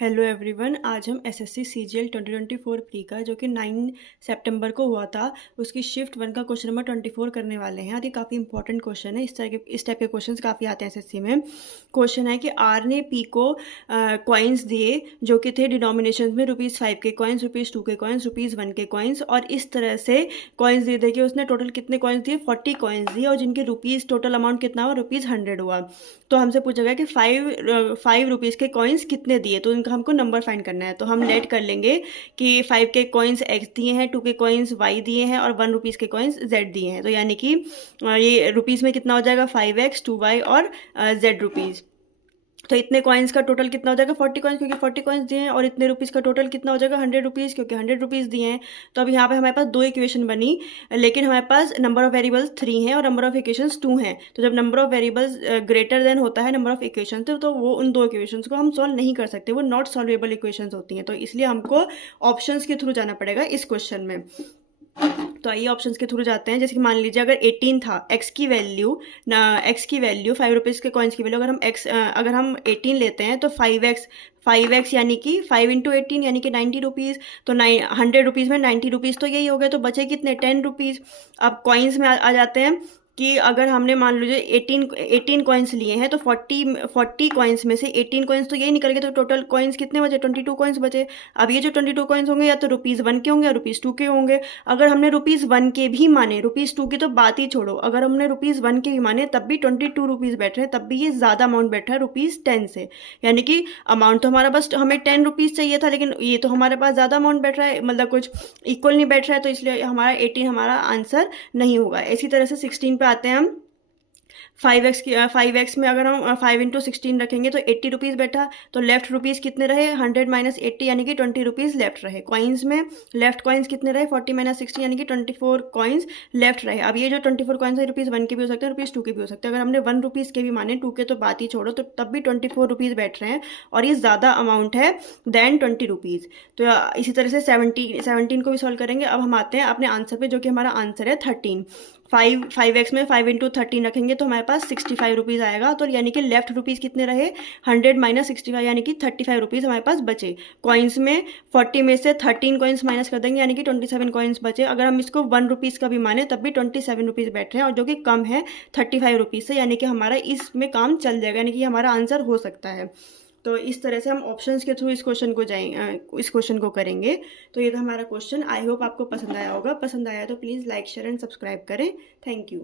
Hello everyone, आज हम SSC CGL 2024 pre का जो कि 9 सितंबर को हुआ था उसकी शिफ्ट 1 का क्वेश्चन नंबर 24 करने वाले हैं। ये काफ़ी इंपॉर्टेंट क्वेश्चन है। इस टाइप के क्वेश्चंस काफ़ी आते हैं एसएससी में। क्वेश्चन है कि आर ने पी को कॉइन्स दिए जो कि थे डिनोमिनेशन में ₹5 के कॉइन्स, ₹2 के कॉइन्स, ₹1 के कॉइन्स, और इस तरह से कॉइन्स दे दे के उसने टोटल कितने कॉइन्स दिए, 40 कॉइन्स दिए, और जिनके रुपीज़ टोटल अमाउंट कितना हुआ, ₹100 हुआ। तो हमसे पूछा गया कि फाइव रुपीज़ के कॉइन्स कितने दिए, तो इनका हमको नंबर फाइंड करना है। तो हम लेट कर लेंगे कि 5 के कॉइन्स एक्स दिए हैं, 2 के कॉइन्स वाई दिए हैं, और 1 रुपीज़ के कॉइन्स जेड दिए हैं। तो यानी कि ये रुपीज़ में कितना हो जाएगा, 5x 2y और जेड रुपीज़। तो इतने कॉइन्स का टोटल कितना हो जाएगा, 40 कॉइन्स, क्योंकि 40 कॉइन्स दिए हैं, और इतने रुपीज़ का टोटल कितना हो जाएगा, 100 रुपीज़, क्योंकि 100 रुपीज़ दिए हैं। तो अब यहाँ पे हमारे पास दो इक्वेशन बनी, लेकिन हमारे पास नंबर ऑफ वेरिएबल्स 3 हैं और नंबर ऑफ इक्वेशंस 2 हैं। तो जब number of variables greater than होता है नंबर ऑफ इक्वेशन, तो वो उन दो इक्वेशंस को हम सॉल्व नहीं कर सकते, वो नॉट सॉल्वेबल इक्वेशंस होती हैं। तो इसलिए हमको ऑप्शंस के थ्रू जाना पड़ेगा इस क्वेश्चन में। तो आइए ऑप्शंस के थ्रू जाते हैं। जैसे कि मान लीजिए अगर 18 था, एक्स की वैल्यू 5 रुपीज़ के कॉइन्स की वैल्यू अगर हम 18 लेते हैं तो 5x यानी कि 5 इंटू 18 यानी कि 90 रुपीज़। तो 100 रुपीज़ में 90 रुपीज़ तो यही हो गया, तो बचे कितने, 10 रुपीज़। अब कॉइन्स में आ जाते हैं कि अगर हमने मान लीजिए 18 कॉइन्स लिए हैं तो 40 कॉइन्स में से 18 कॉइन्स तो यही निकल गए, तो टोटल कॉइन्स कितने बचे, 22 कॉइन्स बचे। अब ये जो 22 कॉइन्स होंगे या तो ₹1 के होंगे या ₹2 के होंगे। अगर हमने ₹1 के भी माने, ₹2 की तो बात ही छोड़ो, अगर हमने ₹1 के भी माने तब भी 22 रुपीज़ बैठ रहे हैं, तब भी ये ज़्यादा अमाउंट बैठ रहा है ₹10 से। यानी कि अमाउंट तो हमारा बस हमें 10 रुपीज़ चाहिए था, लेकिन ये तो हमारे पास ज़्यादा अमाउंट बैठ रहा है, मतलब कुछ इक्वल नहीं बैठ रहा है, तो इसलिए हमारा 18 हमारा आंसर नहीं होगा। इसी तरह से 16 पे आते हैं हम। 5x में अगर हम 5 इंटू 16 रखेंगे तो 80 रुपीज़ बैठा, तो लेफ्ट रुपीज़ कितने रहे, 100 माइनस 80 यानी कि 20 रुपीज़ लेफ्ट रहे। कॉइन्स में लेफ्ट कॉइन्स कितने रहे, 40 माइनस 60 यानी कि 24 कॉइन्स लेफ्ट रहे। अब ये जो 24 कॉइन्स है ₹1 के भी हो सकते हैं, ₹2 के भी हो सकते हैं। अगर हमने 1 रुपीज़ के भी माने, 2 के तो बात ही छोड़ो, तो तब भी 24 रुपीज़ बैठ रहे हैं, और ये ज़्यादा अमाउंट है देन 20 रुपीज़। तो इसी तरह से 17 को भी सॉल्व करेंगे। अब हम आते हैं अपने आंसर पे, जो कि हमारा आंसर है 13। 5x में 5 इंटू 13 रखेंगे तो हमारे पास 65 रुपीज़ आएगा। तो यानी कि लेफ्ट रुपीज़ कितने रहे, 100 माइनस 65 यानी कि 35 रुपीज़ हमारे पास बचे। कॉइन्स में 40 में से 13 कॉइन्स माइनस कर देंगे यानी कि 27 कॉइन्स बचे। अगर हम इसको 1 रुपीज़ का भी माने तब भी 27 रुपीज़ बैठ रहे हैं, और जो कि कम है 35 रुपीज़ से, यानी कि हमारा इसमें काम चल जाएगा, यानी कि हमारा आंसर हो सकता है। तो इस तरह से हम ऑप्शंस के थ्रू इस क्वेश्चन को करेंगे। तो ये था हमारा क्वेश्चन। आई होप आपको पसंद आया होगा। पसंद आया तो please like share and subscribe करें। Thank you.